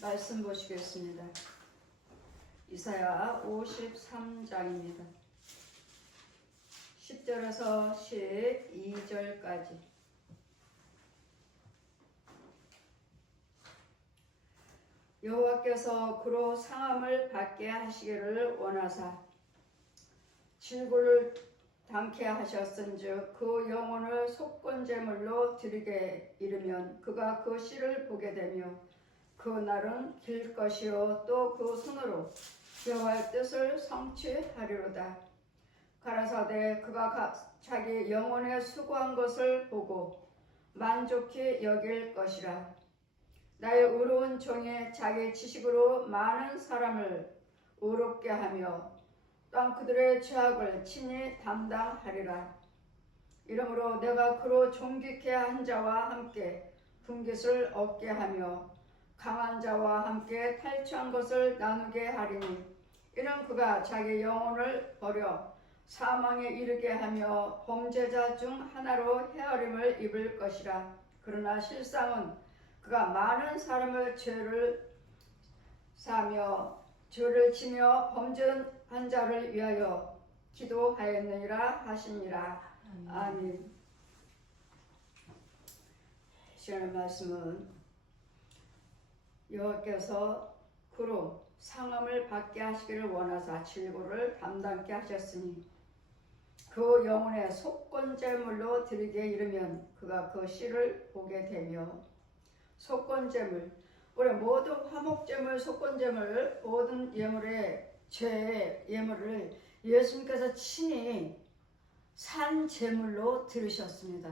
말씀 보시겠습니다. 이사야 53장입니다. 10절에서 12절까지. 여호와께서 그로 상함을 받게 하시기를 원하사 질고를 당케 하셨은즉 그 영혼을 속건제물로 드리게 이르면 그가 그 씨를 보게 되며 그 날은 길 것이요 또 그 손으로 여호와의 뜻을 성취하리로다. 가라사대 그가 자기 영혼에 수고한 것을 보고 만족히 여길 것이라. 나의 의로운 종이 자기 지식으로 많은 사람을 의롭게 하며 또한 그들의 죄악을 친히 담당하리라. 이러므로 내가 그로 존귀케 한 자와 함께 분깃을 얻게 하며 강한 자와 함께 탈취한 것을 나누게 하리니 이는 그가 자기 영혼을 버려 사망에 이르게 하며 범죄자 중 하나로 헤아림을 입을 것이라. 그러나 실상은 그가 많은 사람을 죄를 사며 죄를 지며 범죄한 자를 위하여 기도하였느니라 하시니라. 아멘. 시간의 말씀은 여호와께서 그로 상함을 받게 하시기를 원하사 질고를 담당케 하셨으니 그 영혼의 속건제물로 드리게 이르면 그가 그 씨를 보게 되며. 속건제물, 우리 모든 화목제물, 속건제물, 모든 예물의 죄의 예물을 예수님께서 친히 산 제물로 들으셨습니다.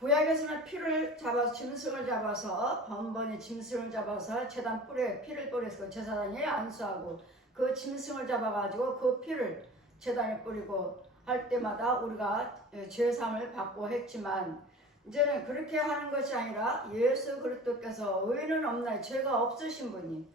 구약에서는 피를 잡아서 짐승을 잡아서 번번이 짐승을 잡아서 제단 뿔에 피를 뿌려서 제사장이 안수하고 그 짐승을 잡아가지고 그 피를 제단에 뿌리고 할 때마다 우리가 죄사함을 받고 했지만 이제는 그렇게 하는 것이 아니라 예수 그리스도께서 의인은 없나요? 죄가 없으신 분이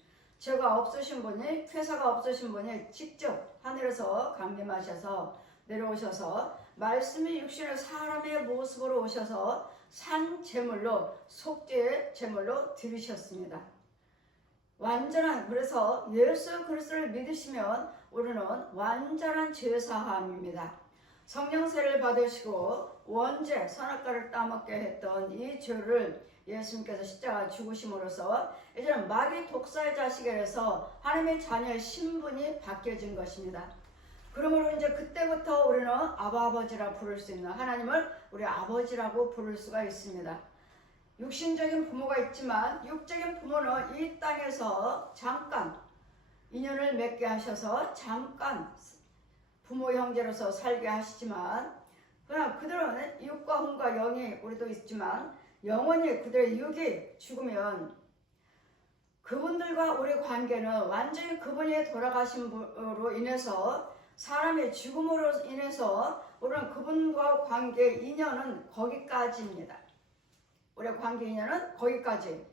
회사가 없으신 분이 직접 하늘에서 강림하셔서 내려오셔서 말씀이 육신의 사람의 모습으로 오셔서 산 제물로 속죄의 제물로 드리셨습니다. 완전한, 그래서 예수 그리스도를 믿으시면 우리는 완전한 죄사함입니다. 성령세를 받으시고 원죄 선악과를 따먹게 했던 이 죄를 예수님께서 십자가 죽으심으로써 이제는 마귀 독사의 자식에서 하나님의 자녀의 신분이 바뀌어진 것입니다. 그러므로 이제 그때부터 우리는 아버지라 부를 수 있는, 하나님을 우리 아버지라고 부를 수가 있습니다. 육신적인 부모가 있지만 육적인 부모는 이 땅에서 잠깐 인연을 맺게 하셔서 잠깐 부모 형제로서 살게 하시지만, 그러나 그들은 육과 혼과 영이 우리도 있지만 영원히 그들의 육이 죽으면 그분들과 우리 관계는 완전히 그분이 돌아가심으로 인해서 사람의 죽음으로 인해서 우리는 그분과 관계 인연은 거기까지입니다. 우리의 관계 인연은 거기까지.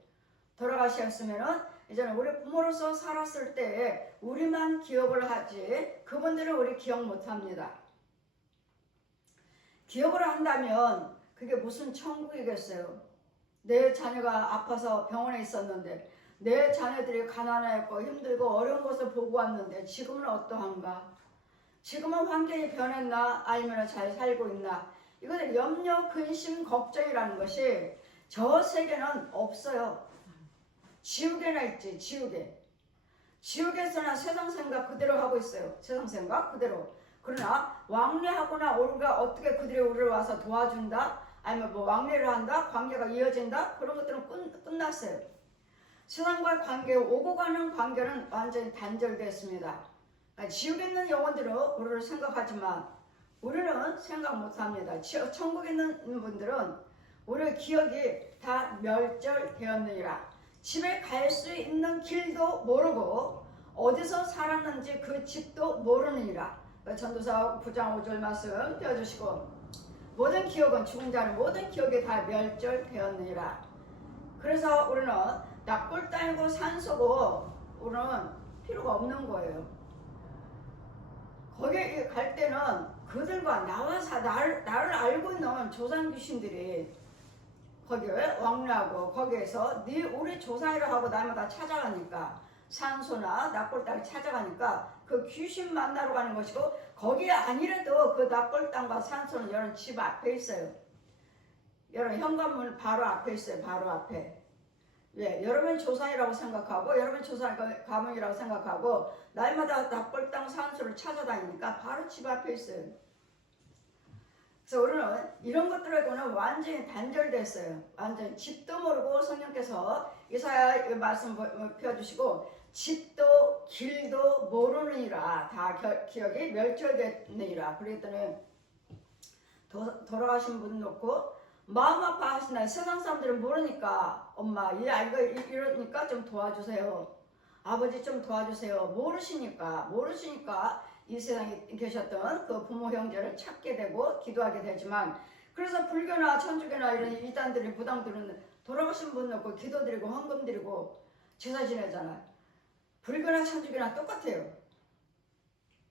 돌아가셨으면은 이제는 우리 부모로서 살았을 때 우리만 기억을 하지 그분들은 우리 기억 못합니다. 기억을 한다면 그게 무슨 천국이겠어요. 내 자녀가 아파서 병원에 있었는데 내 자녀들이 가난했고 힘들고 어려운 것을 보고 왔는데 지금은 어떠한가? 지금은 환경이 변했나? 아니면 잘 살고 있나? 이것은 염려, 근심, 걱정이라는 것이 저 세계는 없어요. 지옥에나 있지, 지옥에. 지옥에서나 세상 생각 그대로 하고 있어요. 세상 생각 그대로. 그러나 왕래하거나 우리가 어떻게 그들이 우리를 와서 도와준다? 아니면 뭐 왕래를 한다? 관계가 이어진다? 그런 것들은 끝났어요. 세상과의 관계, 오고 가는 관계는 완전히 단절됐습니다. 지옥에 있는 영혼들은 우리를 생각하지만 우리는 생각 못합니다. 천국에 있는 분들은 우리의 기억이 다 멸절되었느니라. 집에 갈 수 있는 길도 모르고 어디서 살았는지 그 집도 모르느니라. 전도서 9장 5절 말씀 펴주시고, 모든 기억은, 죽은 자는 모든 기억이 다 멸절되었느니라. 그래서 우리는 납골 땅이고 산소고 우리는 필요가 없는 거예요. 거기에 갈 때는 그들과 나를 알고 있는 조상 귀신들이 거기에 왕래하고 거기에서 우리 조상이라 하고 날마다 찾아가니까 산소나 납골당을 찾아가니까 그 귀신 만나러 가는 것이고 거기 아니라도 그 납골당과 산소는 여러분 집 앞에 있어요. 여러분 현관문 바로 앞에 있어요. 바로 앞에. 예, 여러분 조상이라고 생각하고 여러분 조상 가문이라고 생각하고 날마다 납골당 산소를 찾아다니니까 바로 집 앞에 있어요. 그래서 우리는 이런 것들하고는 완전히 단절됐어요. 완전히 집도 모르고 성령께서 이사야 말씀 펴주시고 집도 길도 모르느니라 다 기억이 멸절됐느니라. 그랬더니 돌아가신 분 놓고 마음 아파하시나요? 세상 사람들은 모르니까 엄마 이러니까 좀 도와주세요. 아버지 좀 도와주세요. 모르시니까 이 세상에 계셨던 그 부모 형제를 찾게 되고 기도하게 되지만 그래서 불교나 천주교나 이런 이단들이 무당들은 돌아가신 분 놓고 기도드리고 헌금 드리고 제사 지내잖아요. 불교나 천주교나 똑같아요.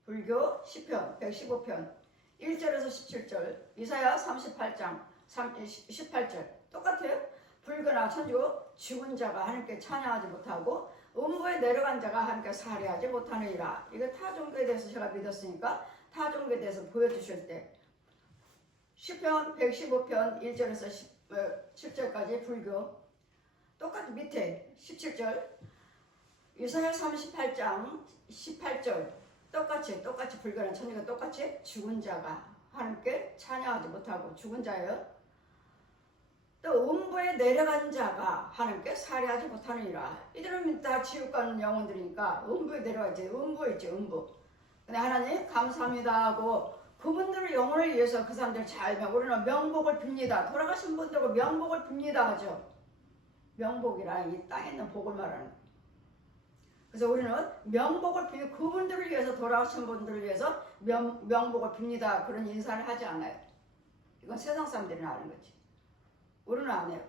불교 10편 115편 1절에서 17절 이사야 38장 18절 똑같아요. 불교나 천주교 죽은 자가 하나님께 찬양하지 못하고 음부에 내려간 자가 하나님께 살해하지 못하느니라. 이거 타 종교에 대해서 제가 믿었으니까 타 종교에 대해서 보여주실 때 시편 115편 1절에서 10절까지 불교 똑같이 밑에 17절 이사야 38장 18절 똑같이 불교나 천주교 똑같이 죽은 자가 하나님께 찬양하지 못하고 죽은 자예요. 또 음부에 내려간 자가 하나님께 살해하지 못하느니라. 이들은 다 지옥 가는 영혼들이니까 음부에 내려가지. 음부에 있지 음부. 근데 하나님 감사합니다 하고 그분들의 영혼을 위해서 그 사람들 잘 우리는 명복을 빕니다. 돌아가신 분들고 명복을 빕니다 하죠. 명복이라는 이 땅에 있는 복을 말하는 거예요. 그래서 우리는 명복을 빌고 그분들을 위해서 돌아가신 분들을 위해서 명복을 빕니다. 그런 인사를 하지 않아요. 이건 세상 사람들이 아는 거지. 우리는 안 해요.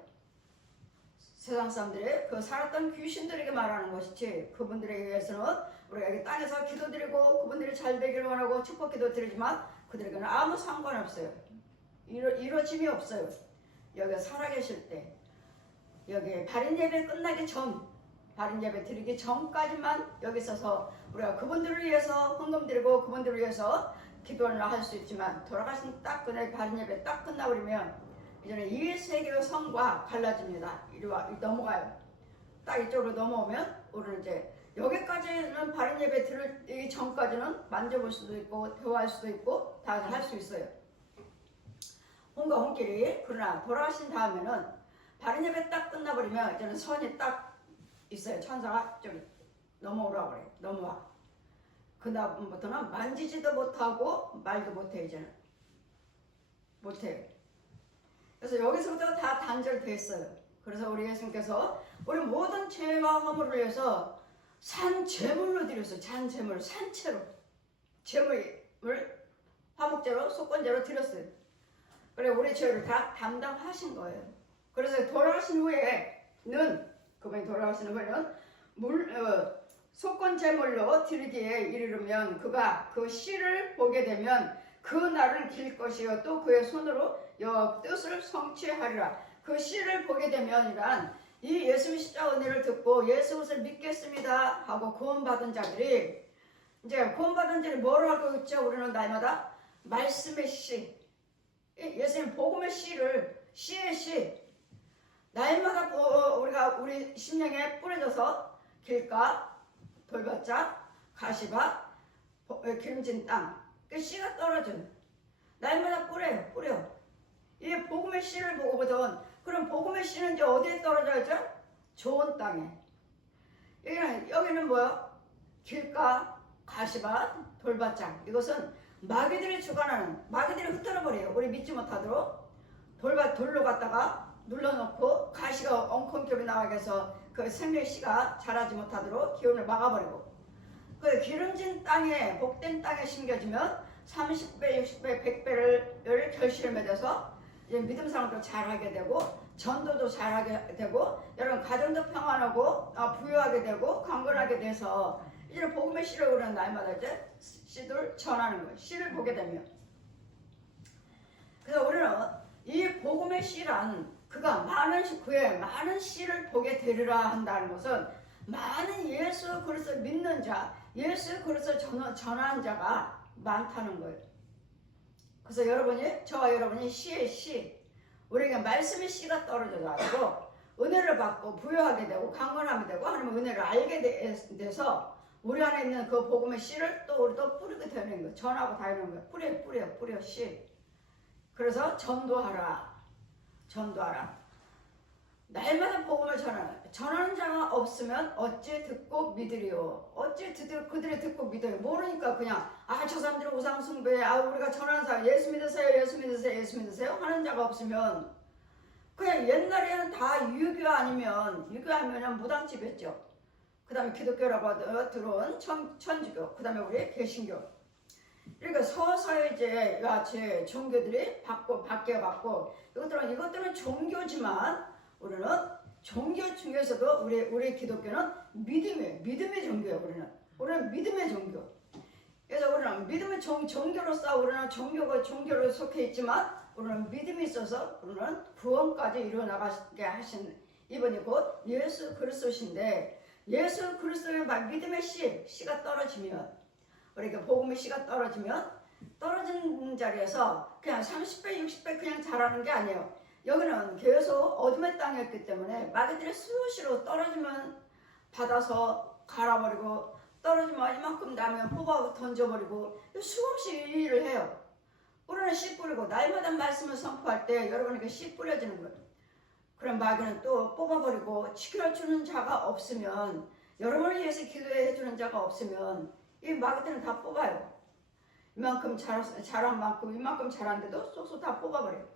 세상 사람들이 그 살았던 귀신들에게 말하는 것이지 그분들에게 위해서는 우리가 여기 땅에서 기도드리고 그분들이 잘 되기를 원하고 축복기도 드리지만 그들에게는 아무 상관없어요. 이루어짐이 없어요. 여기 살아계실 때 여기 발인 예배 끝나기 전 발인 예배 드리기 전까지만 여기 있어서 우리가 그분들을 위해서 헌금 드리고 그분들을 위해서 기도를 할 수 있지만 돌아가신 딱 그날 발인 예배 딱 끝나버리면 이제는 이 세계의 성과 갈라집니다. 이리 넘어가요. 딱 이쪽으로 넘어오면 우리는 이제 여기까지는 바른 예배 들기 전까지는 만져볼 수도 있고 대화할 수도 있고 다 할 수 있어요. 혼과 혼끼리. 그러나 돌아가신 다음에는 바른 예배 딱 끝나버리면 이제는 선이 딱 있어요. 천사가 좀 넘어오라고 그래요. 넘어와. 그 다음부터는 만지지도 못하고 말도 못해. 이제는 못해요. 그래서 여기서부터 다 단절됐어요. 그래서 우리 예수님께서 우리 모든 죄와 허물을 위해서 산 제물로 드렸어요. 잔 제물, 산채로 제물을 화목제로, 속건제로 드렸어요. 그래 우리 죄를 다 담당하신 거예요. 그래서 돌아가신 후에는 그분이 돌아가신 후에는 속건 제물로 드리기에 이르면 그가 그 씨를 보게 되면 그 날은 길 것이요 또 그의 손으로 여호와 뜻을 성취하리라. 그 씨를 보게 되면이란 이 예수님 십자가 은혜를 듣고 예수 것을 믿겠습니다 하고 구원받은 자들이 이제 구원받은 자들이 뭘 하고 있죠? 우리는 날마다 말씀의 씨, 예수님 복음의 씨의 씨 날마다 우리 심령에 뿌려져서 길가, 돌밭자, 가시밭, 기름진 땅 그 씨가 떨어져요. 날마다 뿌려. 이 복음의 씨를 보거든. 그럼 복음의 씨는 이제 어디에 떨어져야죠? 좋은 땅에. 여기는 뭐요? 길가, 가시밭, 돌밭장. 이것은 마귀들이 주관하는, 마귀들이 흩어버려요. 우리 믿지 못하도록. 돌로 갖다가 눌러놓고 가시가 엉컹결이 나가게 해서 그 생명의 씨가 자라지 못하도록 기운을 막아버리고. 그 기름진 땅에, 복된 땅에 심겨지면 30배, 60배, 100배를 결실을 맺어서 이제 믿음 생활도 잘하게 되고 전도도 잘하게 되고 여러분 가정도 평안하고 부유하게 되고 강건하게 돼서 이제 복음의 씨를 우리는 날마다 이제 씨를 전하는 거예요. 씨를 보게 되면. 그래서 우리는 이 복음의 씨란 그의 많은 씨를 보게 되리라 한다는 것은 많은 예수 그리스도 믿는 자, 예수 그리스도 전하는 자가 많다는 거예요. 그래서 저와 여러분이 씨의 씨, 우리에게 말씀의 씨가 떨어져 가지고 은혜를 받고 부여하게 되고 강건하게 되고 하나님의 은혜를 알게 돼서 우리 안에 있는 그 복음의 씨를 또 우리도 뿌리게 되는 거예요. 전하고 다니는 거예요. 뿌려 씨. 그래서 전도하라. 날마다 복음을 전하는 자가 없으면 어찌 듣고 믿으리요. 그들이 듣고 믿어요. 모르니까 그냥 저 사람들이 우상 숭배해. 우리가 전하는 사람 예수 믿으세요 하는 자가 없으면 그냥 옛날에는 다 유교하면 무당집이었죠. 그 다음에 기독교라고 들어온 천주교, 그 다음에 우리 개신교. 그러니까 서서히 이제 제 종교들이 바뀌어갖고 이것들은 종교지만 우리는 종교 중에서도 우리 기독교는 믿음의 종교예요. 우리는 믿음의 종교. 그래서 우리는 믿음의 종교로서 우리는 종교로 속해 있지만 우리는 믿음이 있어서 우리는 구원까지 이루어나가게 하신 이분이 곧 예수 그리스도신데, 예수 그리스도의 믿음의 씨가 떨어지면, 우리가 복음의 씨가 떨어진 자리에서 그냥 30배 60배 그냥 자라는 게 아니에요. 여기는 계속 어둠의 땅이었기 때문에 마귀들이 수시로 떨어지면 받아서 갈아버리고, 떨어지면 이만큼 나면 뽑아 던져버리고 수없이 일을 해요. 우리는 씨 뿌리고 날마다 말씀을 선포할 때 여러분에게 씨 뿌려지는 거예요. 그럼 마귀는 또 뽑아버리고 지켜주는 자가 없으면, 여러분을 위해서 기도해주는 자가 없으면 이 마귀들은 다 뽑아요. 이만큼 자란 만큼 이만큼 자란데도 쏙쏙 다 뽑아버려요.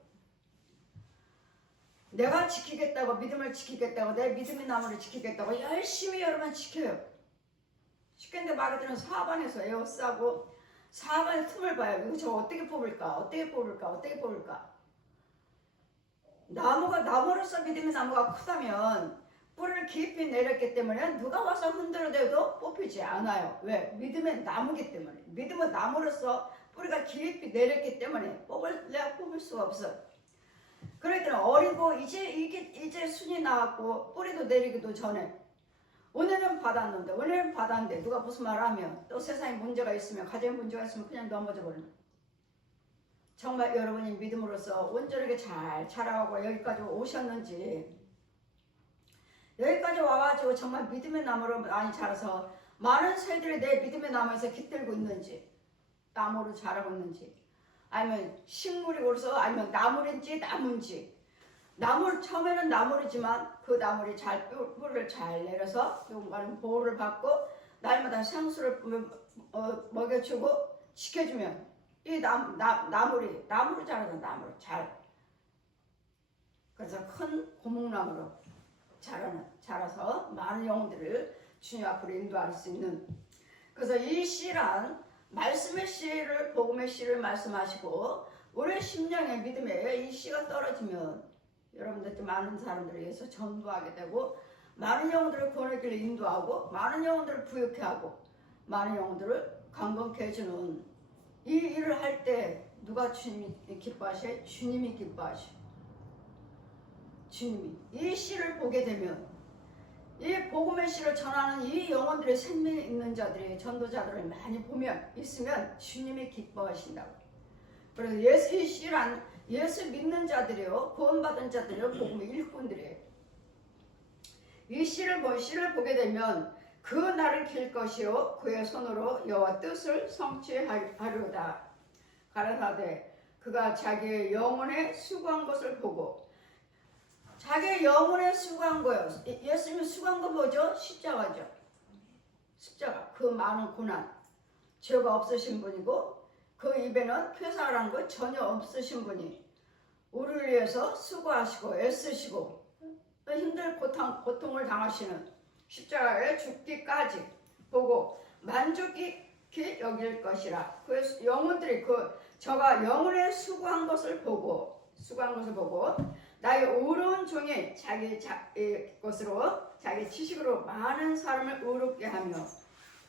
내가 지키겠다고, 믿음을 지키겠다고, 내 믿음의 나무를 지키겠다고 열심히 여러분 지켜요. 지켰는데 마귀들은 사방에서 에워싸고 사방에 틈을 봐요. 이거 저 어떻게 뽑을까? 나무로서 믿음의 나무가 크다면 뿌리를 깊이 내렸기 때문에 누가 와서 흔들어대도 뽑히지 않아요. 왜? 믿음의 나무기 때문에. 믿음의 나무로서 뿌리가 깊이 내렸기 때문에 뽑을 수가 없어. 그러니까 어리고 이제 순이 나왔고 뿌리도 내리기도 전에 은혜는 받았는데 누가 무슨 말을 하면 또 세상에 문제가 있으면, 가정에 문제가 있으면 그냥 넘어져 버리는. 정말 여러분이 믿음으로써 온전하게 잘 자라고 여기까지 오셨는지, 여기까지 와가지고 정말 믿음의 나무로 많이 자라서 많은 새들이 내 믿음의 나무에서 깃들고 있는지, 나무로 자라고 있는지, 아니면 식물이로서, 아니면 나물인지 나무인지. 처음에는 나물이지만 그 나물이 뿌리를 잘 내려서 누군가는 보호를 받고 날마다 상수를 먹여주고 지켜주면 이 나무로 자라는 나무로 그래서 큰 고목나무로 자라서 많은 영혼들을 주님 앞으로 인도할 수 있는. 그래서 이 씨란 말씀의 씨를, 복음의 씨를 말씀하시고, 우리의 심령의 믿음에 이 씨가 떨어지면 여러분들 많은 사람들을 위해서 전도하게 되고, 많은 영혼들을 구원의 길로 인도하고, 많은 영혼들을 부욕해 하고, 많은 영혼들을 강건케 해주는 이 일을 할 때 누가 주님이 기뻐하셔요? 주님이 기뻐하셔요. 주님이 이 씨를 보게 되면, 이 복음의 씨를 전하는 이 영혼들의 생명이 있는 자들이, 전도자들을 많이 있으면 주님이 기뻐하신다고. 그래서 이 씨란 예수 믿는 자들이요, 구원받은 자들이요, 복음의 일꾼들이에요. 이 씨를 보게 되면 그 날을 길 것이요, 그의 손으로 여호와 뜻을 성취하리로다. 가라사대 그가 자기의 영혼에 수고한 것을 보고. 자기의 영혼에 수고한 거예요. 예수님이 수고한 거 뭐죠? 십자가죠. 십자가. 그 많은 고난, 죄가 없으신 분이고, 그 입에는 쾌사라는 거 전혀 없으신 분이 우리를 위해서 수고하시고 애쓰시고 힘들 고통을 당하시는 십자가에 죽기까지 보고 만족히 여길 것이라. 그 영혼들이 저가 영혼에 수고한 것을 보고 나의 의로운 종이 자기 지식으로 많은 사람을 의롭게 하며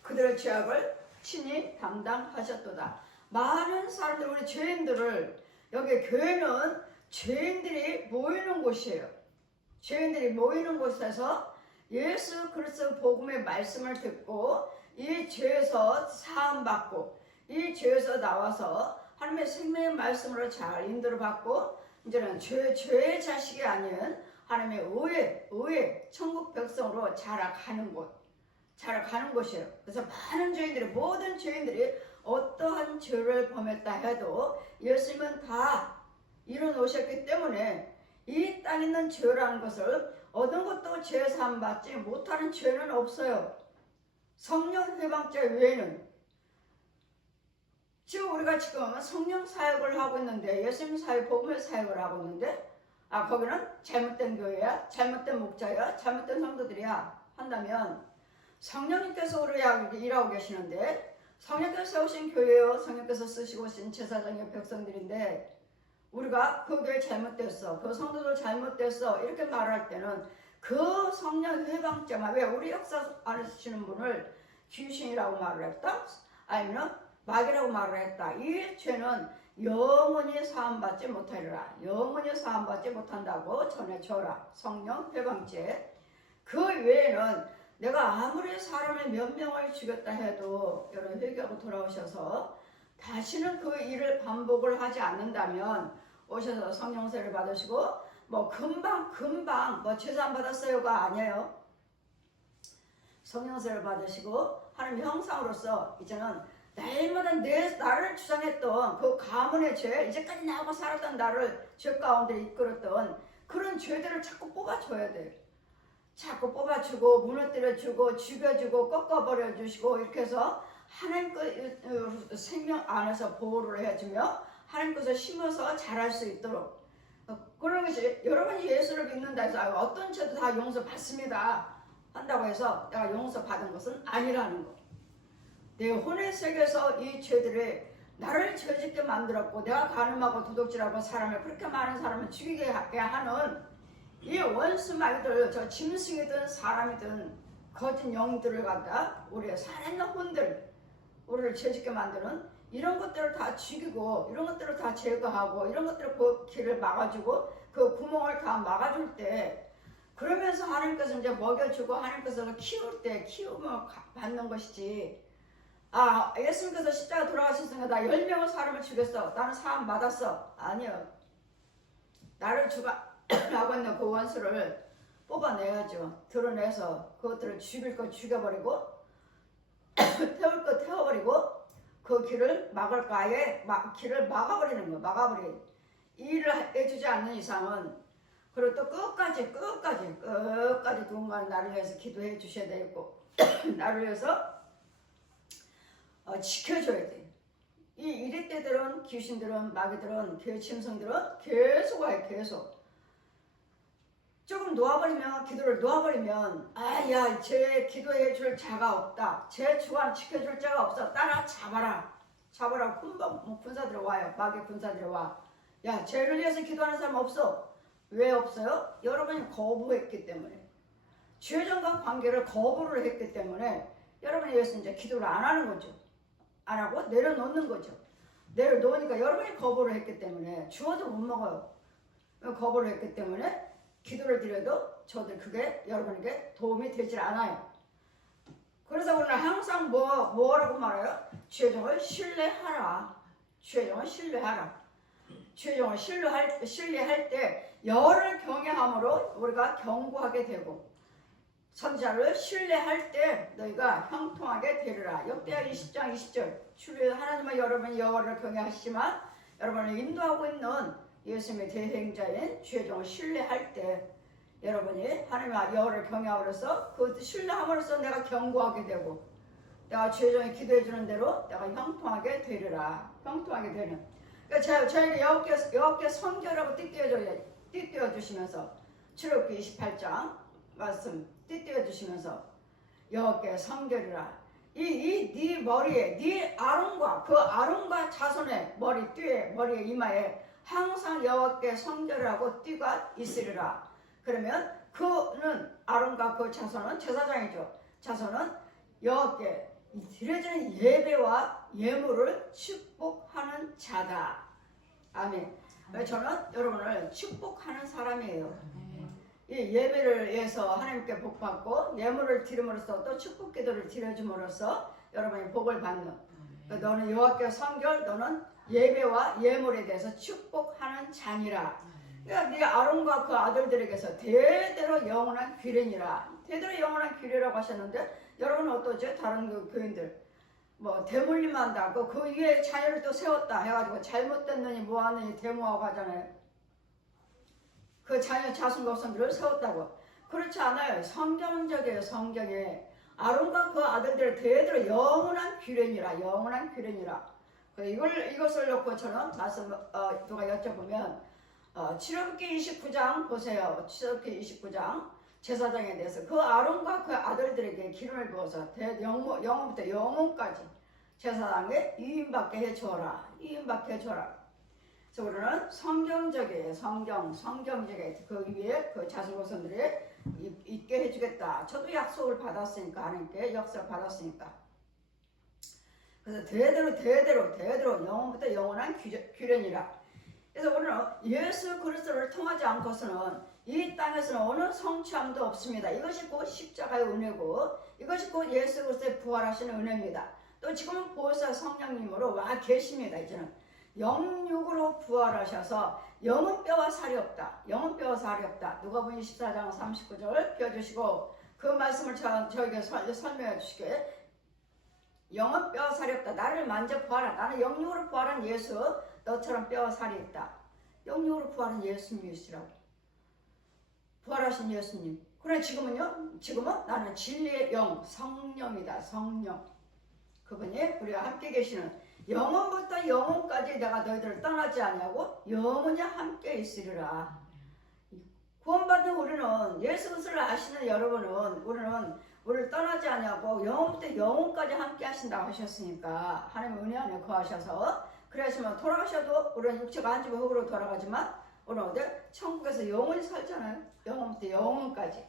그들의 죄악을 친히 담당하셨도다. 많은 사람들, 우리 죄인들을, 여기 교회는 죄인들이 모이는 곳이에요. 죄인들이 모이는 곳에서 예수 그리스도 복음의 말씀을 듣고 이 죄에서 사함받고 이 죄에서 나와서 하나님의 생명의 말씀으로 잘 인도를 받고 이제는 죄의 자식이 아닌 하나님의 의의 천국 백성으로 자라가는 곳이에요. 그래서 많은 죄인들이, 모든 죄인들이 어떠한 죄를 범했다 해도 예수님은 다 이뤄놓으셨기 때문에 이 땅에 있는 죄라는 것을 어떤 것도 죄 사함 받지 못하는 죄는 없어요. 성령 회방죄 외에는. 지금 우리가 지금 성령 사역을 하고 있는데, 예수님 사역, 복음의 사역을 하고 있는데, 거기는 잘못된 교회야, 잘못된 목자야, 잘못된 성도들이야 한다면 성령님께서 우리 일하고 계시는데, 성령께서 세우신 교회요, 성령께서 쓰시고 오신 제사장의 백성들인데, 우리가 그 교회 잘못됐어, 그 성도들 잘못됐어 이렇게 말할 때는 그 성령 회방죄만, 왜 우리 역사 안 하시는 분을 귀신이라고 말을 했다? 아니면 마귀라고 말을 했다. 이 죄는 영원히 사함받지 못하리라. 영원히 사함받지 못한다고 전해줘라. 성령 회방죄. 그 외에는 내가 아무리 사람의 몇 명을 죽였다 해도 여러분 회개하고 돌아오셔서 다시는 그 일을 반복을 하지 않는다면 오셔서 성령세를 받으시고 뭐 금방 뭐 죄 안 받았어요가 아니에요. 성령세를 받으시고 하나님 형상으로서 이제는 날마다 나를 주장했던 그 가문의 죄, 이제까지 나하고 살았던 나를 죄 가운데 이끌었던 그런 죄들을 자꾸 뽑아줘야 돼요. 자꾸 뽑아주고 무너뜨려주고 죽여주고 꺾어버려 주시고 이렇게 해서 하나님 그 생명 안에서 보호를 해주며 하나님 것을 심어서 자랄 수 있도록, 그런 것이, 여러분이 예수를 믿는다 해서 어떤 죄도 다 용서받습니다 한다고 해서 내가 용서받은 것은 아니라는 거. 내 혼의 세계에서 이 죄들이 나를 죄짓게 만들었고 내가 간음하고 도둑질하고 사람을, 그렇게 많은 사람을 죽이게 하는 이 원수 마귀들, 저 짐승이든 사람이든 거짓 영들을 갖다 우리의 살아있는 혼들, 우리를 죄짓게 만드는 이런 것들을 다 죽이고 이런 것들을 다 제거하고 이런 것들을 그 길을 막아주고 그 구멍을 다 막아줄 때, 그러면서 하나님께서 이제 먹여주고 하나님께서 키울 때 키움을 받는 것이지, 예수님께서 십자가 돌아가셨으니까 나 10명의 사람을 죽였어, 나는 사함 받았어. 아니요. 나를 죽어라고 있는 그 원수를 뽑아내야죠. 드러내서 그것들을 죽일 거 죽여버리고 태울 거 태워버리고 그 길을 막을 거 아예 길을 막아버리는 거, 막아버리는 이 일을 해주지 않는 이상은, 그리고 또 끝까지 누군가는 나를 위해서 기도해 주셔야 되고 나를 위해서 지켜줘야 돼. 이 이리떼들은, 귀신들은, 마귀들은, 교회 짐승들은 계속 와요. 계속. 조금 놓아버리면, 기도를 놓아버리면, 쟤 기도해 줄 자가 없다, 쟤 주관 지켜줄 자가 없어, 따라잡아라. 금방 군사들이 와요. 마귀 군사들이 와. 야, 쟤를 위해서 기도하는 사람 없어. 왜 없어요? 여러분이 거부했기 때문에, 죄전과 관계를 거부를 했기 때문에 여러분이 위해서 이제 기도를 안 하는 거죠. 안 하고 내려놓는 거죠. 내려놓으니까 여러분이 거부를 했기 때문에 주어도 못 먹어요. 거부를 했기 때문에 기도를 드려도 저들 그게 여러분에게 도움이 되질 않아요. 그래서 우리는 항상 뭐라고 말해요? 죄종을 신뢰하라. 죄종을 신뢰하라. 죄종을 신뢰할 때 여를 경외함으로 우리가 견고하게 되고, 선지자를 신뢰할 때 너희가 형통하게 되리라. 역대하 20장 20절. 주로 하나님은 여러분이 여호와를 경외하시지만 여러분을 인도하고 있는 예수님의 대행자인 죄종을 신뢰할 때 여러분이 하나님의 여호와를 경외함으로써, 그 신뢰함으로써 내가 견고하게 되고 내가 죄종이 기도해 주는 대로 내가 형통하게 되리라. 형통하게 되는. 그러니까 저에게 여호와께 성결하고 띠띠어 주시면서 출애굽기 28장 말씀 띠띠어 주시면서 여호와께 성결이라. 네 머리에, 네 아론과 자손의 머리에 이마에 항상 여호와께 성결하고 띠가 있으리라. 그러면 그는, 아론과 그 자손은 제사장이죠. 자손은 여호와께 드려지는 예배와 예물을 축복하는 자다. 아멘. 저는 여러분을 축복하는 사람이에요. 이 예배를 위해서 하나님께 복 받고 예물을 드림으로써 또 축복 기도를 드려줌으로써 여러분이 복을 받는, 너는 여호와께 성결, 너는 예배와 예물에 대해서 축복하는 자니라. 그러니까 네 아론과 그 아들들에게서 대대로 영원한 귀련이라. 대대로 영원한 귀련이라고 하셨는데 여러분 어떠죠? 다른 그 교인들 뭐 대물림한다고 그 위에 자녀를 또 세웠다 해가지고 잘못됐느니 뭐하느니 대모하고 하잖아요. 그 자녀 자손 것선들을 세웠다고. 그렇지 않아요. 성경적이에요. 성경에 아론과 그 아들들을 대대로 영원한 귀련이라. 영원한 귀련이라. 이것을 놓고 저는 말씀 누가 여쭤보면 출애굽기 29장 보세요. 출애굽기 29장 제사장에 대해서 그 아론과 그 아들들에게 기름을 부어서 영원부터 영원까지 제사장에 유임받게 해주어라. 유임받게 해주어라. 그래서 우리는 성경적이에요. 성경적에 그 위에 그 자손고선들이 있게 해주겠다. 저도 약속을 받았으니까 하나님께 역사를 받았으니까. 그래서 대대로 영원부터 영원한 규련이라. 그래서 우리는 예수 그리스도를 통하지 않고서는 이 땅에서는 어느 성취함도 없습니다. 이것이 곧 십자가의 은혜고 이것이 곧 예수 그리스도의 부활하시는 은혜입니다. 또 지금은 보혜사 성령님으로 와 계십니다. 이제는 영육으로 부활하셔서 영은 뼈와 살이 없다. 영은 뼈와 살이 없다. 누가복음 24장 39절 펴주시고 그 말씀을 저에게 설명해 주시게. 영은 뼈와 살이 없다. 나를 만져 보아라. 나는 영육으로 부활한 예수, 너처럼 뼈와 살이 있다. 영육으로 부활한 예수님이시라고. 부활하신 예수님. 그래 지금은 나는 진리의 영, 성령이다. 성령. 그분이 우리가 함께 계시는 영원부터 영원까지 내가 너희들을 떠나지 않냐고 영원히 함께 있으리라. 구원받은 우리는 예수 그리스도를 아시는 여러분은 우리를 떠나지 않냐고 영원부터 영원까지 함께 하신다고 하셨으니까 하나님 은혜 안에 거하셔서 그러시면 돌아가셔도 우리는 육체가 한 집의 흙으로 돌아가지만 우리는 어디 천국에서 영원히 살잖아요. 영원부터 영원까지.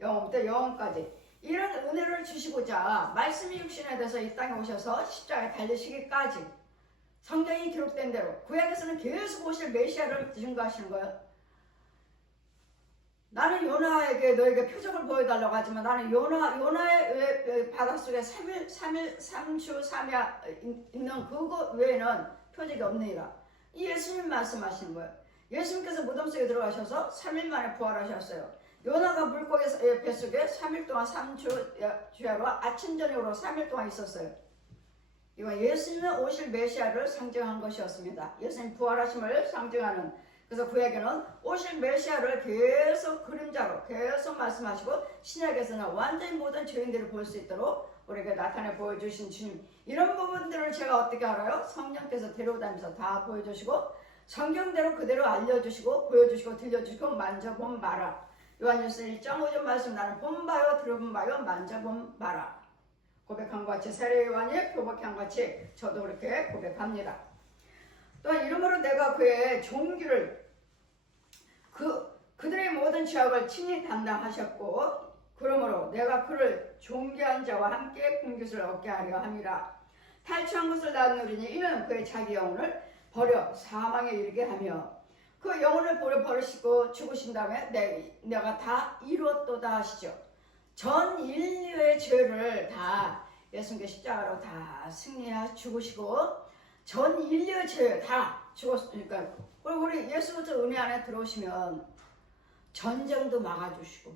영원부터 영원까지. 이런 은혜를 주시고자 말씀이 육신에 대해서 이 땅에 오셔서 십자가에 달리시기까지 성경이 기록된 대로 구약에서는 계속 오실 메시아를 증거하시는 거예요. 나는 요나에게 너에게 표적을 보여달라고 하지만 나는 요나의 바닷속에 3주 3야 있는 그거 외에는 표적이 없느니라. 이 예수님 말씀하시는 거예요. 예수님께서 무덤 속에 들어가셔서 3일 만에 부활하셨어요. 요나가 물고기 뱃속에 3일 동안 3주야로 아침 저녁으로 3일 동안 있었어요. 이건 예수님의 오실 메시아를 상징한 것이었습니다. 예수님 부활하심을 상징하는. 그래서 구약에는 오실 메시아를 계속 그림자로 계속 말씀하시고 신약에서는 완전히 모든 죄인들을 볼 수 있도록 우리에게 나타내 보여주신 주님. 이런 부분들을 제가 어떻게 알아요? 성령께서 데려다니면서 다 보여주시고 성경대로 그대로 알려주시고 보여주시고 들려주시고 만져본 바라. 요한일서 1장 5절 말씀 나는 본 바요 들어본 바요 만져본 바라. 고백한 것 같이 세례 요한이 고백한 것 같이 저도 그렇게 고백합니다. 또 이름으로 내가 그의 종기를 그들의 모든 죄악을 친히 담당하셨고 그러므로 내가 그를 존귀한 자와 함께 분깃을 얻게 하려 함이라. 탈취한 것을 나누리니 이는 그의 자기 영혼을 버려 사망에 이르게 하며 그 영혼을 버리시고 죽으신 다음에 내가 다 이루었도다 하시죠. 전 인류의 죄를 다 예수님께 십자가로 다 승리하시고 죽으시고 전 인류의 죄 다 죽었으니까 우리 예수부터 은혜 안에 들어오시면 전쟁도 막아주시고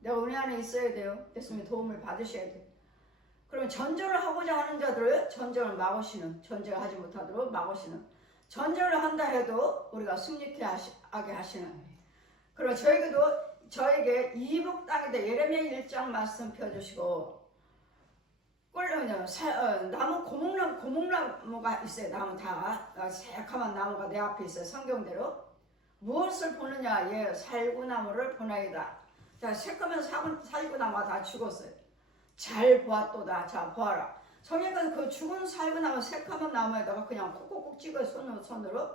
내가 은혜 안에 있어야 돼요. 예수님의 도움을 받으셔야 돼요. 그러면 전쟁을 하고자 하는 자들을 전쟁을 막으시는 전쟁을 하지 못하도록 막으시는 전쟁을 한다 해도 우리가 승리케 하게 하시는. 그리고 저에게 이북 땅인데 예레미야 1장 말씀 펴주시고 나무 고목나무가 있어요. 나무 다 새카만 나무가 내 앞에 있어요. 성경대로 무엇을 보느냐? 예, 살구나무를 보나이다. 자, 새까만 살구나무가 다 죽었어요. 잘 보았도다. 자, 보아라. 성경에서 그 죽은 살구나무 새카만 나무에다가 그냥 콕콕콕 찍어요. 손으로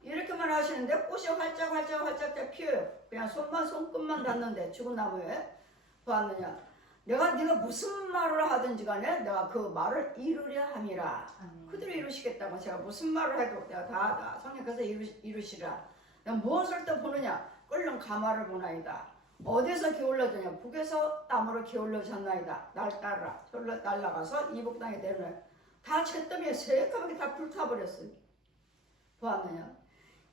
이렇게만 하시는데 꽃이 활짝 피어요. 그냥 손끝만 닿는데 죽은 나무에 보았느냐? 네가 무슨 말을 하든지 간에 내가 그 말을 이루려 함이라. 아멘. 그대로 이루시겠다고. 제가 무슨 말을 해도 내가 다 성령께서 이루시라. 내가 무엇을 또 보느냐? 끓는 가마를 보나이다. 어디서 기울어지냐? 북에서 땅으로 기울어졌나이다. 날 따라 절로 날아가서 이북 땅에 내려놔. 다 잿더미에 새까맣게 다 불타버렸어요. 보았느냐?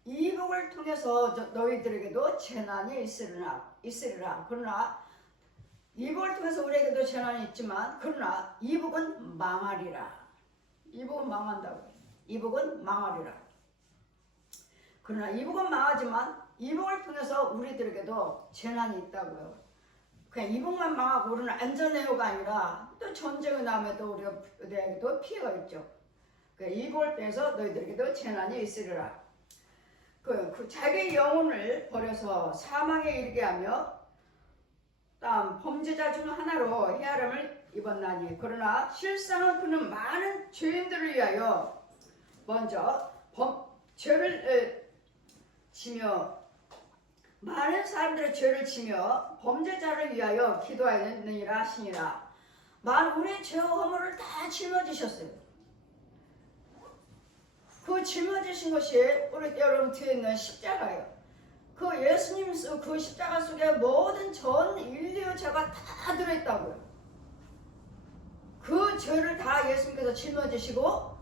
이북을 통해서 너희들에게도 재난이 있으리라. 그러나 이북을 통해서 우리에게도 재난이 있지만 그러나 이북은 망하리라. 이북은 망한다고. 이북은 망하리라. 그러나 이북은 망하지만 이북을 통해서 우리들에게도 재난이 있다고요. 그냥 이북만 망하고 우리는 안전해요가 아니라 또 전쟁이 나면도 우리에게도 피해가 있죠. 이북을 통해서 너희들에게도 재난이 있으리라. 그 자기 영혼을 버려서 사망에 이르게 하며 다음 범죄자 중 하나로 헤아림을 입었나니 그러나 실상은 그는 많은 죄인들을 위하여 먼저 죄를 지며 많은 사람들의 죄를 지며 범죄자를 위하여 기도하였느니라 하시니라. 우리의 죄와 허물을 다 짊어지셨어요. 그 짊어지신 것이 우리 여러분 뒤에 있는 십자가예요. 그 예수님 그 십자가 속에 모든 전 인류의 죄가 다 들어있다고요. 그 죄를 다 예수님께서 짊어지시고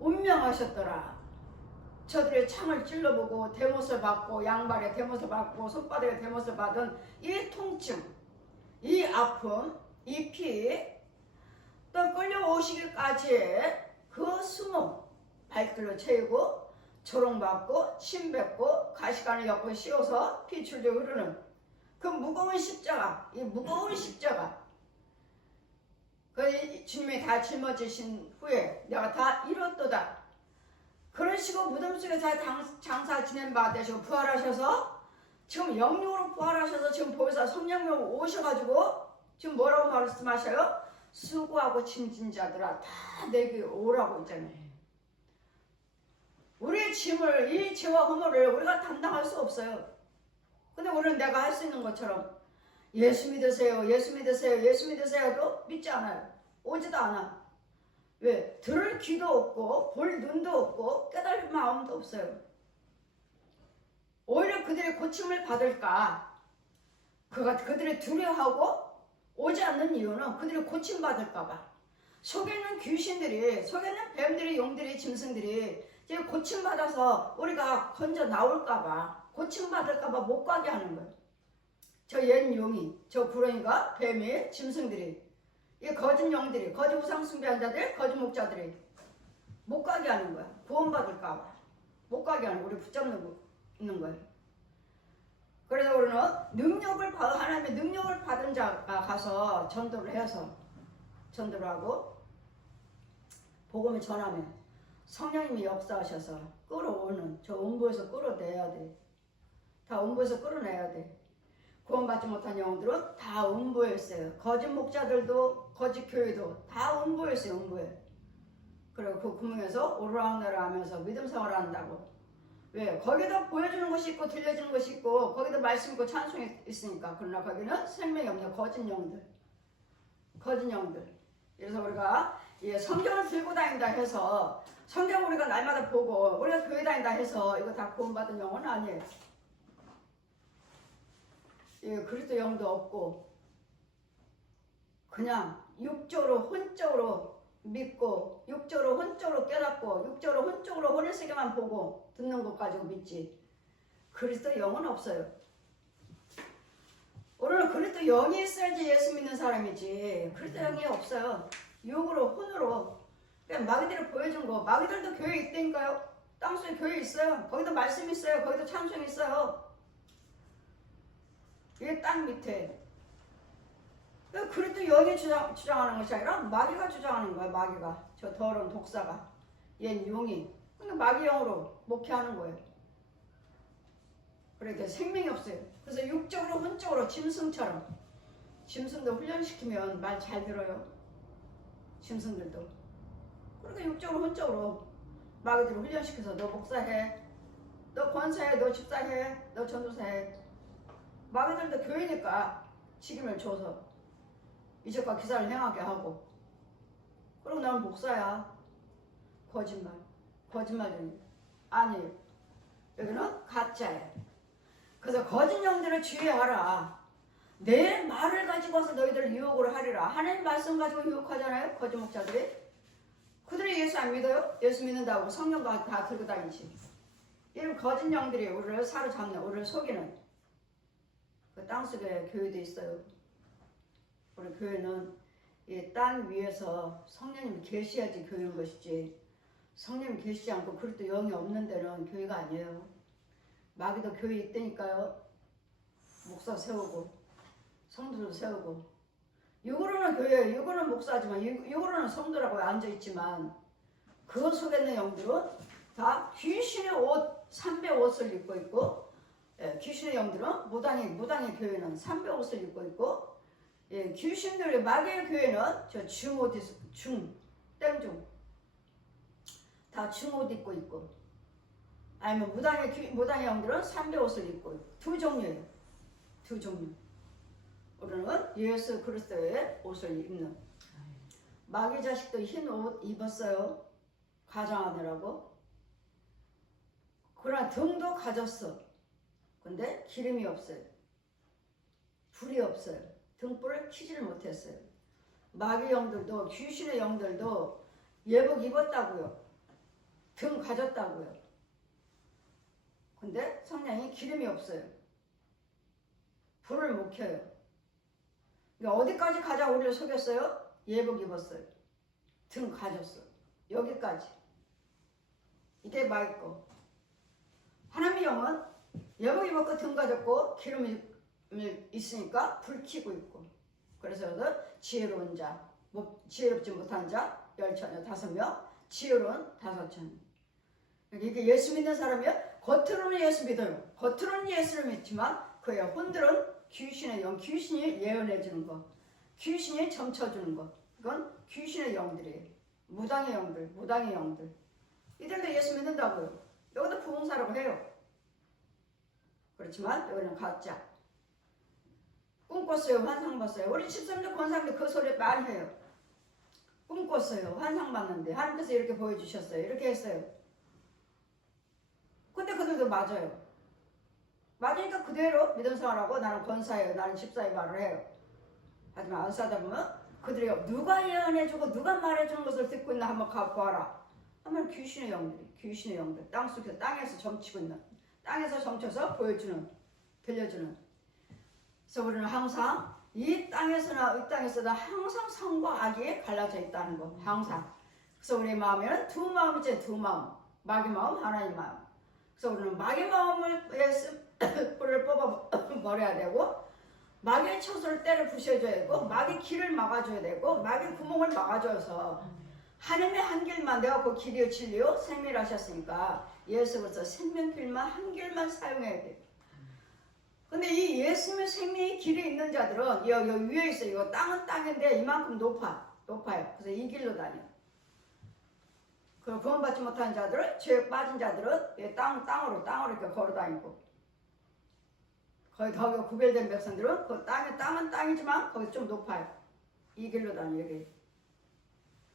운명하셨더라. 저들의 창을 찔러보고 대못을 받고 양발에 대못을 받고 손바닥에 대못을 받은 이 통증, 이 아픔, 이 피, 또 끌려오시기까지 그 수모 발길로 채우고 조롱받고 침 뱉고 가시관을 옆에 씌워서 피 줄줄 흐르는 그 무거운 십자가, 이 무거운 십자가 그 주님이 다 짊어지신 후에 내가 다 이뤘도다. 그런 식으로 무덤 속에서 장사 지낸 바 되시고 부활하셔서 지금 영육으로 부활하셔서 지금 보혜사 성령으로 오셔가지고 지금 뭐라고 말씀하셔요? 수고하고 짐진 자들아 다 내게 오라고 있잖아요. 우리의 짐을, 이 죄와 허물을 우리가 감당할 수 없어요. 근데 우리는 내가 할 수 있는 것처럼 예수 믿으세요, 예수 믿으세요, 예수 믿으세요 해도 믿지 않아요. 오지도 않아. 왜? 들을 귀도 없고 볼 눈도 없고 깨달을 마음도 없어요. 오히려 그들의 고침을 받을까? 그들이 두려워하고 오지 않는 이유는 그들이 고침받을까 봐. 속에 있는 귀신들이, 속에 있는 뱀들이, 용들이, 짐승들이 이제 고침받아서 우리가 건져 나올까봐, 고침받을까봐 못 가게 하는 거예요. 저 옛 용이, 저 구렁이가, 뱀이, 짐승들이, 이 거짓 영들이, 거짓 우상 숭배한 자들, 거짓 목자들이 못 가게 하는 거야. 구원받을까봐 못 가게 하는 거야. 우리 붙잡는 거예요. 그래서 우리는 하나님의 능력을 받은 자가 가서 전도를 해서 전도를 하고 복음을 전하면 성령님이 역사하셔서 끌어오는 저 음부에서 끌어내야 돼. 다 음부에서 끌어내야 돼. 구원받지 못한 영혼들은 다 음부에 있어요. 거짓 목자들도 거짓 교회도 다 음부에 있어요. 음부에. 그리고 그 구멍에서 오르락내락 하면서 믿음 생활을 한다고. 왜? 거기도 보여주는 것이 있고 들려주는 것이 있고 거기도 말씀 있고 찬송이 있으니까. 그러나 거기는 생명이 없는 거짓 영들. 거짓 영들. 그래서 우리가 성경을 들고 다닌다 해서 성경 우리가 날마다 보고 우리가 교회 다닌다 해서 이거 다 구원받은 영혼은 아니에요. 그리스도 영도 없고 그냥 육적으로 혼적으로 믿고 육적으로 혼적으로 깨닫고 육적으로 혼적으로 혼일세계만 보고 듣는 것 가지고 믿지 그리스도 영은 없어요. 우리는 그리스도 영이 있어야지 예수 믿는 사람이지 그리스도 영이 없어요. 육으로 혼으로 그냥 마귀들을 보여준 거. 마귀들도 교회에 있다니까요. 땅속에 교회 있어요. 거기도 말씀 있어요. 거기도 찬송 있어요. 이게 땅 밑에. 그리스도 영이 주장하는 것이 아니라 마귀가 주장하는 거야. 마귀가. 저 더러운 독사가. 얘 용이. 근데 마귀 영으로 목회하는 거예요. 그러니까 생명이 없어요. 그래서 육적으로 혼적으로 짐승처럼. 짐승도 훈련시키면 말 잘 들어요. 짐승들도. 그러니까 육적으로 혼적으로 마귀들을 훈련시켜서 너 목사해, 너 권사해, 너 집사해, 너 전도사해. 마귀들도 교회니까 책임을 줘서 이적과 기사를 행하게 하고. 그리고 나는 목사야. 거짓말. 거짓말쟁이. 아니에요. 여기는 가짜예요. 그래서 거짓 영들을 주의하라. 내 말을 가지고 와서 너희들 유혹을 하리라. 하나님 말씀 가지고 유혹하잖아요. 거짓 목사들이. 그들이 예수 안 믿어요? 예수 믿는다고 성경 다 들고 다니지. 이런 거짓 영들이 우리를 사로잡는, 우리를 속이는 그 땅속에 교회도 있어요. 우리 교회는 이 땅 위에서 성령님이 계셔야지 교회인 것이지, 성령님이 계시지 않고 그리스도 영이 없는 데는 교회가 아니에요. 마귀도 교회에 있다니까요. 목사 세우고 성도도 세우고. 육으로는 교회예요. 육으로는 목사지만 육으로는 성도라고 앉아있지만 그 속에 있는 영들은 다 귀신의 옷, 삼배 옷을 입고 있고, 귀신의 영들은 무당의 교회는 삼배 옷을 입고 있고, 귀신들의 마귀의 교회는 저 중옷, 땡중 다 중옷 입고 있고, 아니면 무당의 영들은 삼배 옷을 입고 있고. 두 종류예요. 두 종류. 우리는 예수 그리스도의 옷을 입는. 마귀 자식도 흰 옷 입었어요. 가장하느라고. 그러나 등도 가졌어. 근데 기름이 없어요. 불이 없어요. 등불을 켜지를 못했어요. 마귀 영들도, 귀신의 영들도 예복 입었다고요. 등 가졌다고요. 근데 성령이 기름이 없어요. 불을 못 켜요. 그러니까 어디까지 가자 우리를 속였어요? 예복 입었어요. 등 가졌어. 여기까지. 이게 마귀고. 하나님의 영은 예복 입었고 등 가졌고 기름이 있으니까 불 켜고 있고. 그래서 지혜로운 자, 지혜롭지 못한 자 10,000여 5명, 지혜로운 5,000. 이게 예수 믿는 사람이요. 겉으로는 예수 믿어요. 겉으로는 예수를 믿지만 그의 혼들은 귀신의 영, 귀신이 예언해 주는 거, 귀신이 점쳐 주는 거. 이건 귀신의 영들이에요. 무당의 영들. 이들도 예수 믿는다고요. 여기도 부흥사라고 해요. 그렇지만 여기는 가짜. 꿈 꿨어요. 환상 봤어요. 우리 13대 권사님도 그 소리 많이 해요. 꿈 꿨어요. 환상 봤는데 하나님께서 이렇게 보여주셨어요. 이렇게 했어요. 근데 그들도 맞아요. 맞으니까 그대로 믿음 생활하고 나는 권사예요. 나는 집사의 말을 해요. 하지만 안 싸다 보면 그들이 누가 예언해주고 누가 말해주는 것을 듣고 있나 한번 가보아라. 하면 귀신의 영들. 땅에서 점치고 있는, 땅에서 점쳐서 보여주는, 들려주는. 그래서 우리는 항상 이 땅에서나 항상 성과 악이 갈라져 있다는 거. 항상. 그래서 우리의 마음에는 두 마음이지, 두 마음. 마귀 마음, 하나님 마음. 그래서 우리는 마귀 마음을 뿔을 뽑아버려야 되고, 마귀의 처소를 때려 부셔줘야 되고, 마귀 길을 막아줘야 되고, 마귀 구멍을 막아줘서 하나님의 한 길만, 내가 그 길이요 진리요 생명을 하셨으니까 예수로서 생명길만 한 길만 사용해야 돼. 근데 이 예수님의 생명의 길이 있는 자들은 여기 위에 있어요. 이거 땅은 땅인데 이만큼 높아요. 그래서 이 길로 다녀. 그리고 구원받지 못한 자들은, 죄에 빠진 자들은 땅으로 이렇게 걸어다니고, 거기 구별된 백성들은 그 땅은 땅이지만 거기 좀 높아요. 이 길로 다녀. 여기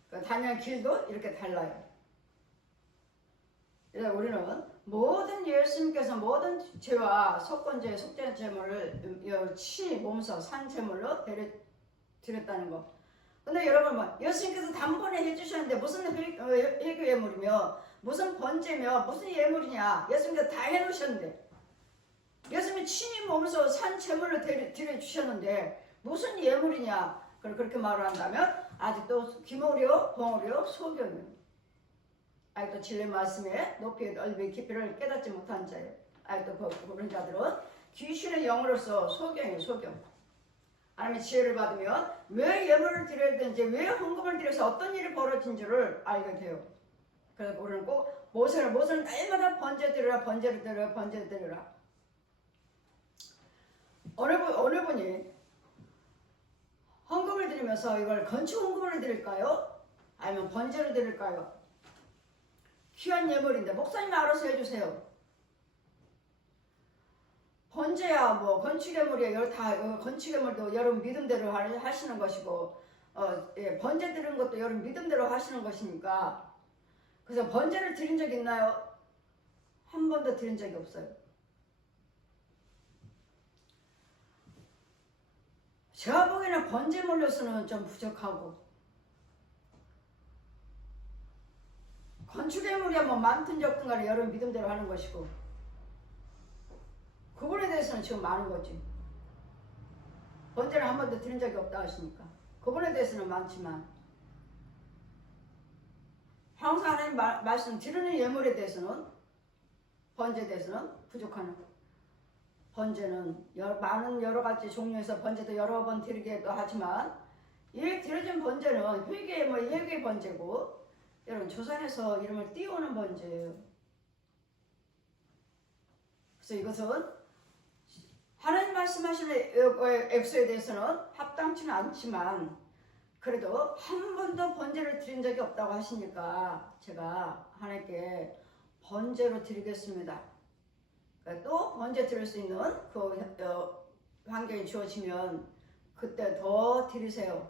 그 다니는 길도 이렇게 달라요. 그래서 우리는 모든 예수님께서 모든 죄와 속건죄, 속죄제물을 친히 몸소 산제물로 드렸다는 거. 근데 여러분, 예수님께서 단번에 해주셨는데 무슨 회개 예물이며 무슨 번제며 무슨 예물이냐. 예수님께서 다 해놓으셨는데, 예수님이 친히 몸소 산제물로 드려주셨는데 무슨 예물이냐. 그렇게 말을 한다면 아직도 기모리요, 봉오리요, 소경이요. 아직도 진리 말씀에 높이 넓이 깊이를 깨닫지 못한 자예요. 아직도 그런 자들은 귀신의 영으로서 소경이에요. 소경. 하나님의 지혜를 받으면 왜 예물을 드려야 되는지, 왜 헌금을 드려서 어떤 일이 벌어진 줄을 알게 돼요. 그래서 우리는 꼭 모세를 날마다 번제를 드려라. 어느 분이 헌금을 드리면서 이걸 건축 헌금을 드릴까요? 아니면 번제를 드릴까요? 귀한 예물인데 목사님이 알아서 해주세요. 번제야 뭐 건축예물이야 다 건축예물도 여러분 믿음대로 하시는 것이고 예, 번제 드리는 것도 여러분 믿음대로 하시는 것이니까 그래서 번제를 드린 적 있나요? 한 번도 드린 적이 없어요. 제가 보기에는 번제물로서는 좀 부족하고 건축예물이야 뭐 많든 적든 간에 여러분 믿음대로 하는 것이고 그분에 대해서는 지금 많은 거지. 번제는 한 번도 드린 적이 없다 하시니까 그분에 대해서는 많지만 항상 하나님 말씀 드리는 예물에 대해서는 번제에 대해서는 부족한 번제는 많은 여러 가지 종류에서 번제도 여러 번 드리기도 하지만 이 드려진 번제는 회개 번제고 여러분 조상에서 이름을 띄우는 번제예요. 그래서 이것은 하나님 말씀하시는 액수에 대해서는 합당치는 않지만 그래도 한 번도 번제를 드린 적이 없다고 하시니까 제가 하나님께 번제로 드리겠습니다. 또 번제 드릴 수 있는 그 환경이 주어지면 그때 더 드리세요.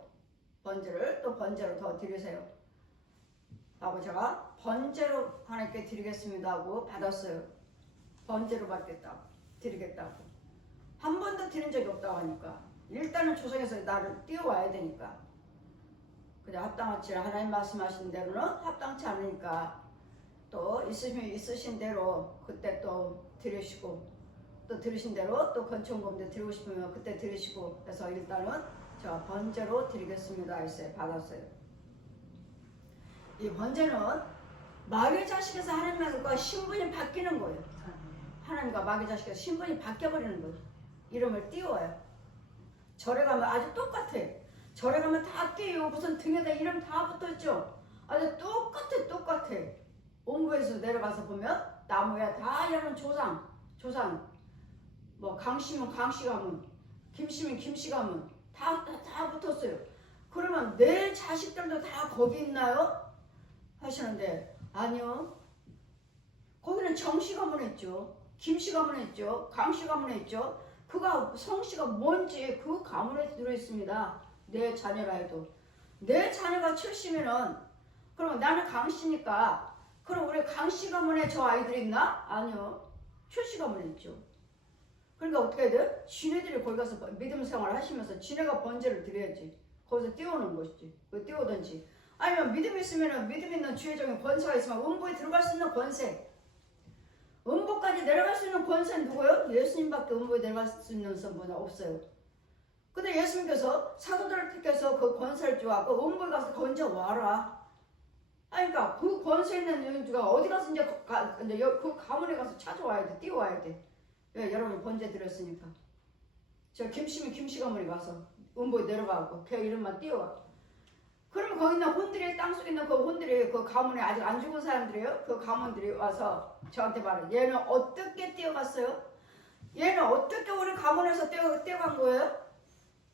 번제를 또 번제로 더 드리세요. 하고 제가 번제로 하나님께 드리겠습니다 하고 받았어요. 번제로 드리겠다고. 한 번도 드린 적이 없다고 하니까 일단은 조상에서 나를 띄워와야 되니까 그냥 합당하지 하나님 말씀하신 대로는 합당치 않으니까 또 있으신 대로 그때 또 드리시고 또 들으신 대로 또 건축금도 드리고 싶으면 그때 드리시고 그래서 일단은 제가 번제로 드리겠습니다 했어요. 받았어요. 이 번제는 마귀의 자식에서 하나님과 신분이 바뀌는 거예요. 하나님과 마귀의 자식에서 신분이 바뀌어버리는 거예요. 이름을 띄워요. 절에 가면 아주 똑같아. 절에 가면 다 띄우고 무슨 등에다 이름 다 붙어있죠. 아주 똑같아. 옹부에서 내려가서 보면 나무에 다 여러분 조상 뭐 강씨면 강씨 가문 김씨면 김씨 가문 다 붙었어요. 그러면 내 자식들도 다 거기 있나요? 하시는데 아니요. 거기는 정씨 가문에 있죠. 김씨 가문에 있죠. 강씨 가문에 있죠. 그가 성씨가 뭔지 그 가문에 들어있습니다. 내 자녀라 해도 내 자녀가 70이면 그러면 나는 강씨니까 그럼 우리 강씨 가문에 저 아이들이 있나? 아니요. 최씨 가문에 있죠. 그러니까 어떻게 해야 돼? 지네들이 거기 가서 믿음 생활을 하시면서 지네가 번제를 드려야지. 거기서 띄우는 것이지. 띄우든지 아니면 믿음 있으면 믿음 있는 주의적인 권세가 있으면 음부에 들어갈 수 있는 권세 음부까지 내려갈 수 있는 권세는 누구예요? 예수님밖에 음부에 내려갈 수 있는 분은 없어요. 근데 예수님께서 사도들을 택해서 그 권세를 주고 음부에 가서 건져와라. 그러니까 그 권세 있는 영주가 어디 가서 이제 그 가문에 가서 찾아와야 돼. 띄워와야 돼. 왜? 여러분 번제 드렸으니까. 저 김씨면 김씨 가문에 가서 음부에 내려가고 걔 이름만 띄워와. 그러면 거기 있는 혼들이 땅속에 있는 그 혼들이 그 가문에 아직 안 죽은 사람들이에요. 그 가문들이 와서 저한테 말해. 얘는 어떻게 뛰어갔어요? 얘는 어떻게 우리 가문에서 뛰어간 거예요?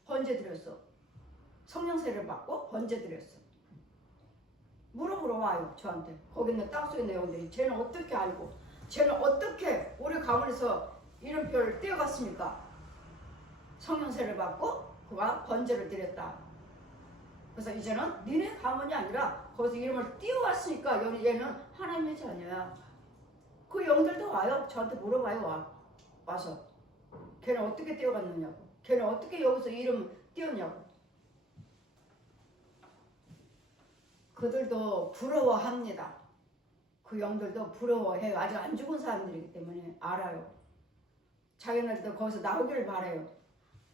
번제 드렸어. 성령세를 받고 번제 드렸어. 물어보러 와요 저한테. 거기 있는 땅속에 있는 영들이 쟤는 어떻게 알고 쟤는 어떻게 우리 가문에서 이름표를 뛰어갔습니까? 성령세를 받고 그가 번제를 드렸다. 그래서 이제는 니네 가문이 아니라 거기서 이름을 띄워왔으니까 얘는 하나님의 자녀야. 그 영들도 와요. 저한테 물어봐요. 와서 걔는 어떻게 띄워갔느냐고. 걔는 어떻게 여기서 이름 띄웠냐고. 그들도 부러워합니다. 그 영들도 부러워해요. 아직 안 죽은 사람들이기 때문에 알아요. 자기네들도 거기서 나오기를 바라요.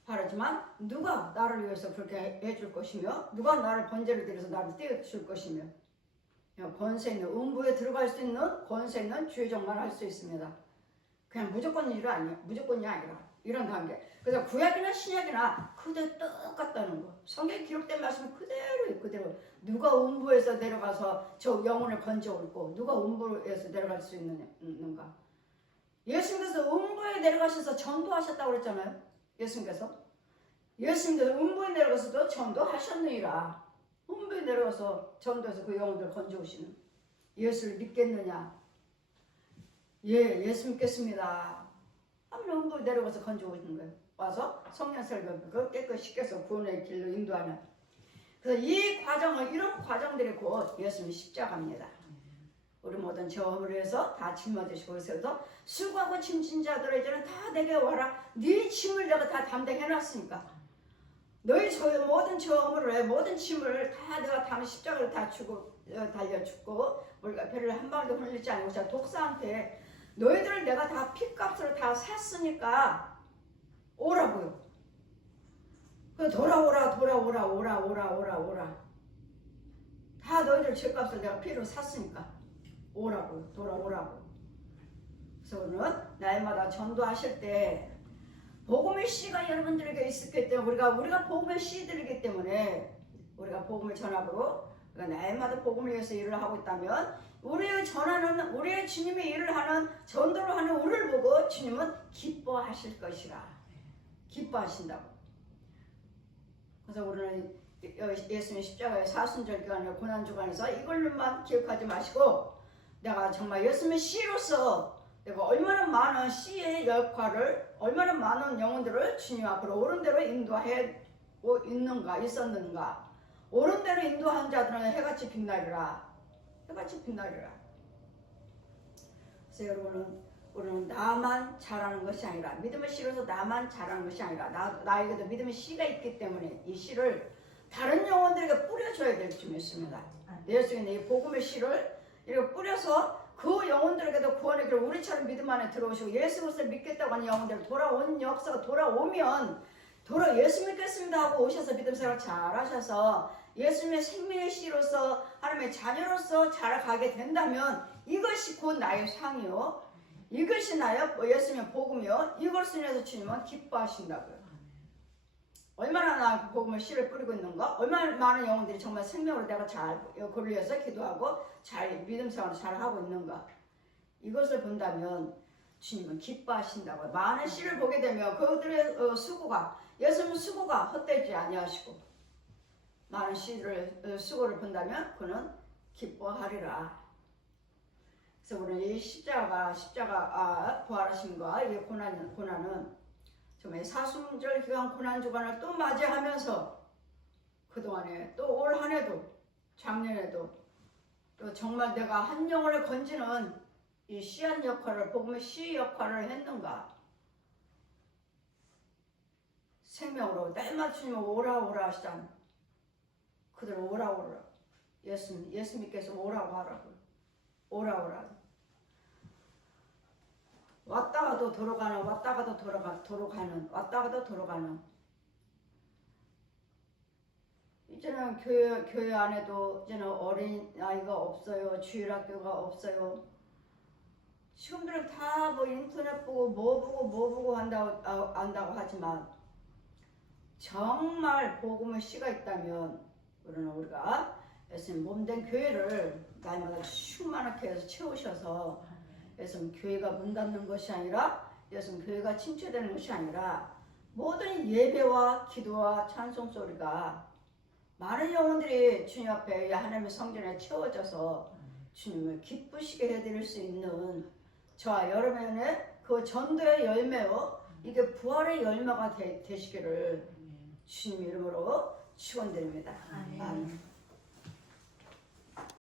바라지만 누가 나를 위해서 그렇게 해줄 것이며 누가 나를 번제를 드려서 나를 띄워줄 것이며 권세 있는 음부에 들어갈 수 있는 권세 있는 주의정만 할 수 있습니다. 그냥 무조건이 아니라 이런 관계. 그래서 구약이나 신약이나 그대로 똑같다는 거. 성경에 기록된 말씀은 그대로 누가 음부에서 내려가서 저 영혼을 건져올고 누가 음부에서 내려갈 수 있는가. 예수님께서 음부에 내려가셔서 전도하셨다고 그랬잖아요. 예수님께서 음부에 내려가서도 전도하셨느니라. 음부에 내려가서 전도해서 그 영혼들 건져오시는 예수를 믿겠느냐? 예, 예수 믿겠습니다. 아무나 음부 내려가서 건지고 있는 거예요. 와서 성령 설교 그 깨끗이 씻겨서 구원의 길로 인도하는. 그래서 이 과정은 이런 과정들이 곧 예수님의 십자가입니다. 우리 모든 저음을 위해서 다 짊어지시고 그래서 수고하고 짐진 자들아 이제는 다 내게 와라. 네 짐을 내가 다 담당해놨으니까. 너희 모든 저음을 모든 짐을 다 내가 당신 십자가를 다 주고 달려 죽고 물가피를 한 방울도 흘리지 않고 자 독사한테 너희들을 내가 다 핏값으로 다 샀으니까 오라고요. 그 돌아오라. 다 너희들 죄값을 내가 피로 샀으니까 오라고 돌아오라고. 그래서 오늘은 날마다 전도하실 때 복음의 씨가 여러분들에게 있었기 때문에 우리가 복음의 씨들이기 때문에 우리가 복음을 전하고 우리가 날마다 복음을 위해서 일을 하고 있다면 우리의 전하는 우리의 주님의 일을 하는 전도를 하는 우리를 보고 주님은 기뻐하실 것이라. 기뻐하신다고. 그래서 우리는 예수님의 십자가의 사순절 기간에 고난주간에서 이걸로만 기억하지 마시고 내가 정말 예수님의 씨로서 내가 얼마나 많은 씨의 역할을 얼마나 많은 영혼들을 주님 앞으로 옳은 대로 인도하고 있었는가. 옳은 대로 인도한 자들은 해같이 빛나리라. 해같이 빛나리라. 그래서 여러분은 우리는 나만 잘하는 것이 아니라 믿음의 씨로서 나만 잘하는 것이 아니라 나에게도 믿음의 씨가 있기 때문에 이 씨를 다른 영혼들에게 뿌려줘야 될 줄 믿습니다. 내 속에 있는 이 복음의 씨를 이렇게 뿌려서 그 영혼들에게도 구원의 길 우리처럼 믿음 안에 들어오시고 예수 그리스도를 믿겠다고 하는 영혼들 돌아온 역사가 돌아오면 예수 믿겠습니다 하고 오셔서 믿음 생활 잘하셔서 예수님의 생명의 씨로서 하나님의 자녀로서 자라가게 된다면 이것이 곧 나의 상이요 이것이 나의 예수님의 복음이요 이것을 인해서 주님은 기뻐하신다고요. 얼마나 나 복음의 씨를 뿌리고 있는가? 얼마나 많은 영혼들이 정말 생명으로 내가 잘 그를 위해서 기도하고 잘 믿음 생활을 잘 하고 있는가? 이것을 본다면 주님은 기뻐하신다고요. 많은 씨를 보게 되면 그들의 수고가 예수님은 수고가 헛되지 아니하시고 많은 씨를 수고를 본다면 그는 기뻐하리라. 그래서 우리는 이 십자가 부활하심과 이 고난은 정말 사순절 기간 고난주간을 또 맞이하면서 그동안에 또 올 한해도 작년에도 또 정말 내가 한 영혼을 건지는 이 씨한 역할을 복음의 씨 역할을 했는가. 생명으로 날마다 주님은 오라 하시잖아. 그들 오라 예수 믿겠어 오라고 하라고. 오라 왔다가도 돌아가는 이제는 교회 안에도 이제는 어린아이가 없어요. 주일학교가 없어요. 지금들은 다 뭐 인터넷 보고 뭐 보고 한다고 하지만 정말 복음의 씨가 있다면 우리가 예수님 몸된 교회를 날마다 충만하게 해서 채우셔서 예수님 교회가 문 닫는 것이 아니라 예수님 교회가 침체되는 것이 아니라 모든 예배와 기도와 찬송 소리가 많은 영혼들이 주님 앞에 하나님의 성전에 채워져서 주님을 기쁘시게 해드릴 수 있는 저와 여러분의 그 전도의 열매요 이게 부활의 열매가 되시기를 주님 이름으로 축원드립니다. 아멘.